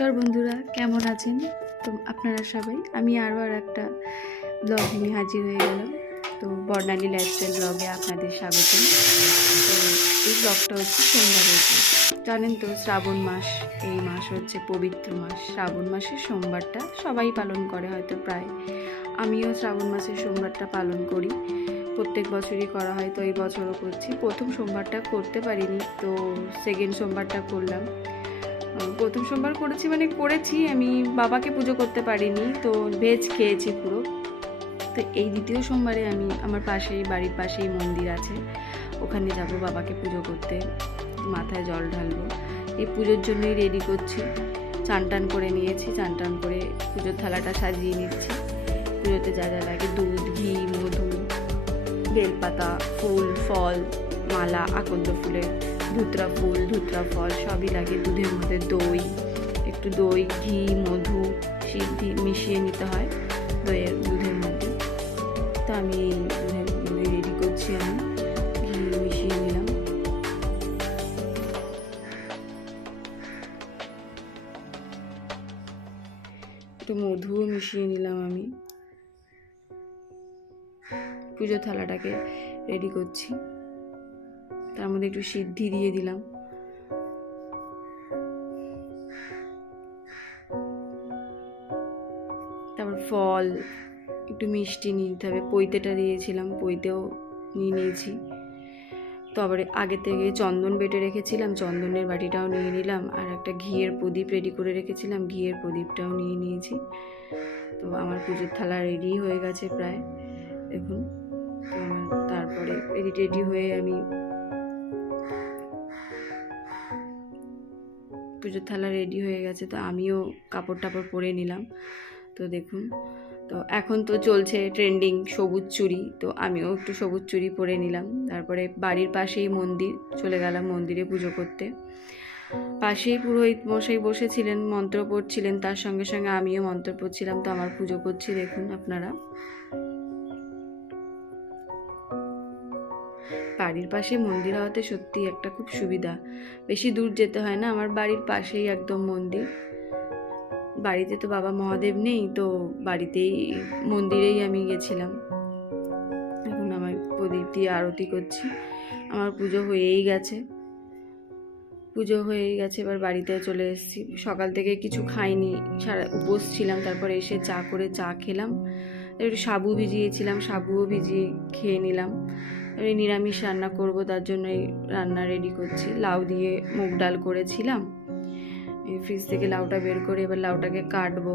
নমস্কার বন্ধুরা, কেমন আছেন? তো আপনারা সবাই, আমি আরও একটা ব্লগ নিয়ে হাজির হয়ে গেলাম। তো বর্ণালী লাইফস্টাইল ব্লগে আপনাদের স্বাগত। তো এই ব্লগটা হচ্ছে সোমবারের ব্লগ। জানেন তো, শ্রাবণ মাস, এই মাস হচ্ছে পবিত্র মাস। শ্রাবণ মাসের সোমবারটা সবাই পালন করে হয়তো, প্রায় আমিও শ্রাবণ মাসের সোমবারটা পালন করি। প্রত্যেক বছরই করা হয়, তো এই বছরও করছি। প্রথম সোমবারটা করতে পারিনি, তো সেকেন্ড সোমবারটা করলাম। প্রথম সোমবার করেছি আমি, বাবাকে পুজো করতে পারিনি, তো ভেজ খেয়েছি পুরো। তো এই দ্বিতীয় সোমবারে আমি আমার বাড়ির পাশেই মন্দির আছে, ওখানে যাব বাবাকে পুজো করতে, মাথায় জল ঢালবো। এই পুজোর জন্যই রেডি করছি। চান টান করে নিয়েছি, চান টান করে পুজোর থালাটা সাজিয়ে নিচ্ছি। পুজোতে যা যা লাগে, দুধ, ঘি, মধু, বেলপাতা, ফুল, ফল, মালা, আকন্দ ফুলের ধুতরা ফুল, ধুতরা ফল সবই লাগে। দুধের মধ্যে একটু দই, ঘি, মধু, সিদ্ধি মিশিয়ে নিতে হয় দুধের মধ্যে। তো আমি এই দুধের মধ্যে রেডি করছি, আমি ঘি মিশিয়ে নিলাম। একটু মধুও মিশিয়ে নিলাম। আমি পুজো থালাটাকে রেডি করছি, তার মধ্যে একটু সিদ্ধি দিয়ে দিলাম। তারপর ফল, একটু মিষ্টি নিতে হবে। পৈতেটা দিয়েছিলাম, পৈতেও নিয়ে নিয়েছি। তো আবার আগে থেকে চন্দন বেটে রেখেছিলাম, চন্দনের বাটিটাও নিয়ে নিলাম। আর একটা ঘিয়ের প্রদীপ রেডি করে রেখেছিলাম, ঘিয়ের প্রদীপটাও নিয়ে নিয়েছি। তো আমার পুজোর থালা রেডি হয়ে গেছে প্রায়, দেখুন। তো আমার তারপরে রেডি হয়ে আমি পুজোর থালা রেডি হয়ে গেছে, তো আমিও কাপড় টাপড় পরে নিলাম। তো দেখুন, তো এখন তো চলছে ট্রেন্ডিং সবুজ চুড়ি, তো আমিও একটু সবুজ চুড়ি পরে নিলাম। তারপরে বাড়ির পাশেই মন্দির, চলে গেলাম মন্দিরে পুজো করতে। পাশেই পুরোহিত মশাই বসেছিলেন, মন্ত্র পড়ছিলেন, তার সঙ্গে সঙ্গে আমিও মন্ত্র পড়ছিলাম। তো আমার পুজো করছি, দেখুন আপনারা। বাড়ির পাশে মন্দির হওয়াতে সত্যি একটা খুব সুবিধা, বেশি দূর যেতে হয় না। আমার বাড়ির পাশেই একদম মন্দির। বাড়িতে তো বাবা মহাদেব নেই, তো বাড়িতেই মন্দিরেই আমি গেছিলাম। এখন আমার প্রদীপ দিয়ে আরতি করছি। আমার পুজো হয়েই গেছে, এবার বাড়িতে চলে এসেছি। সকাল থেকে কিছু খাইনি, সারা উপোস ছিলাম। তারপরে এসে চা খেলাম। একটু সাবু ভিজিয়েছিলাম, সাবুও ভিজিয়ে খেয়ে নিলাম। এবারে নিরামিষ রান্না করব, তার জন্য এই রান্না রেডি করছি। লাউ দিয়ে মুগ ডাল করেছিলাম, ফ্রিজ থেকে লাউটা বের করে এবার লাউটাকে কাটবো।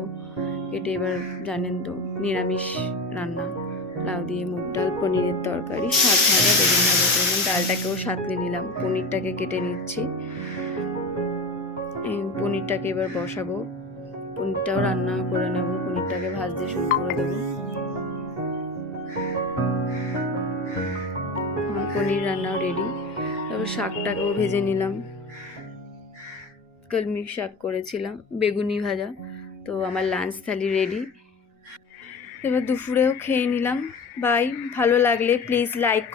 কেটে এবার জানেন তো নিরামিষ রান্না, লাউ দিয়ে মুগ ডাল, পনিরের তরকারি, শাক ভাজা, বেগুন ভাজা করলাম। ডালটাকেও সাঁতলে নিলাম, পনিরটাকে কেটে নিচ্ছি। পনিরটাকে এবার বসাবো, পনিরটাও রান্না করে নেব। পনিরটাকে ভাজতে শুরু করে দেবো। আমার পনির রান্নাও রেডি। তারপর শাকটাকেও ভেজে নিলাম, কলমি শাক করেছিলাম, বেগুনি ভাজা। তো আমার লাঞ্চ থালি রেডি। এবার দুপুরেও খেয়ে নিলাম। বাই, ভালো লাগলে প্লিজ লাইক